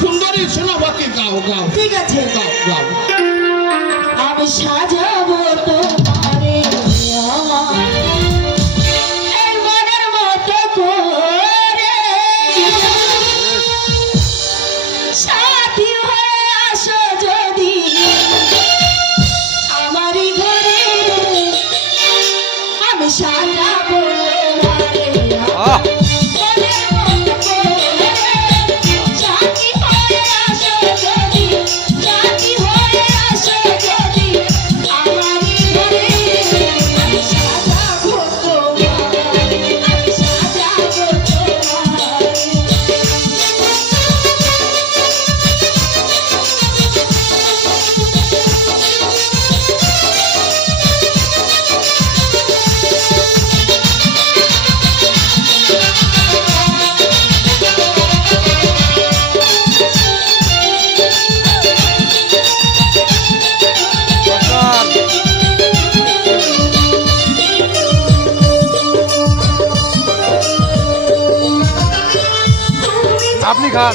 সুন্দরী সোনাবতী গাও গাও। ঠিক আছে গাও গাও। আমি সাজাবো তোমারে আমার এই মনের মতো করে, সাথী হয়ে আসো যদি আমারই ঘরে, আমি সাজাবো তোমারে আমার মনের মতো করে, সাথী হয়ে আসো যদি, সাথী হয়ে আসো যদি আমারই ঘরে, আমি সাজাবো তোমারে, আমি সাজাবো তোমারে। আপনি খান,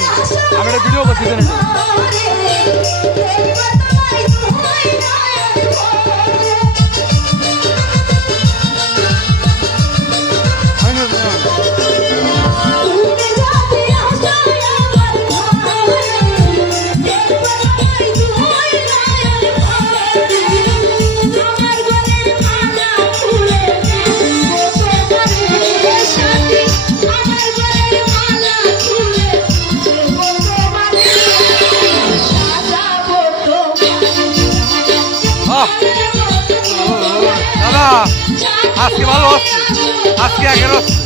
আমি একটা ভিডিও করছি জানেন। দাদা আজকে ভালো হচ্ছে, আজকে আগের হচ্ছে।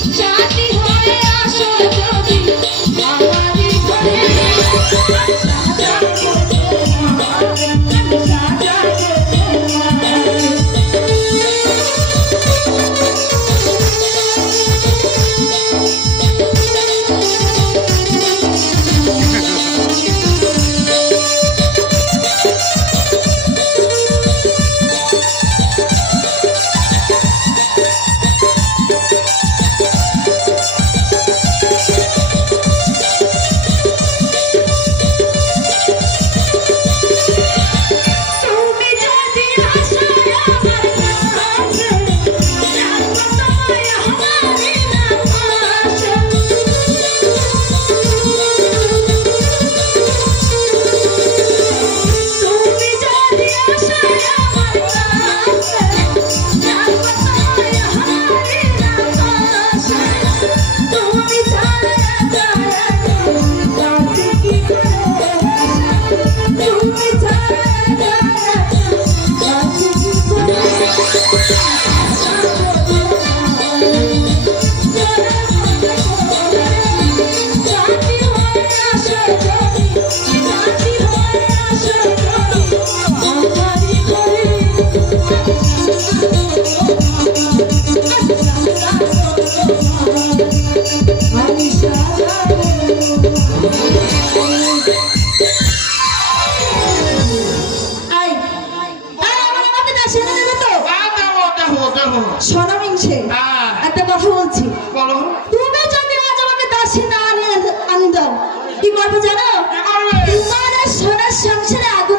সোনামিংসে একটা কথা বলছি, তুমি যদি আজ আমাকে দাসী না আনি দাও, কি করবো জানো? তোমার সোনার সংসারে আগুন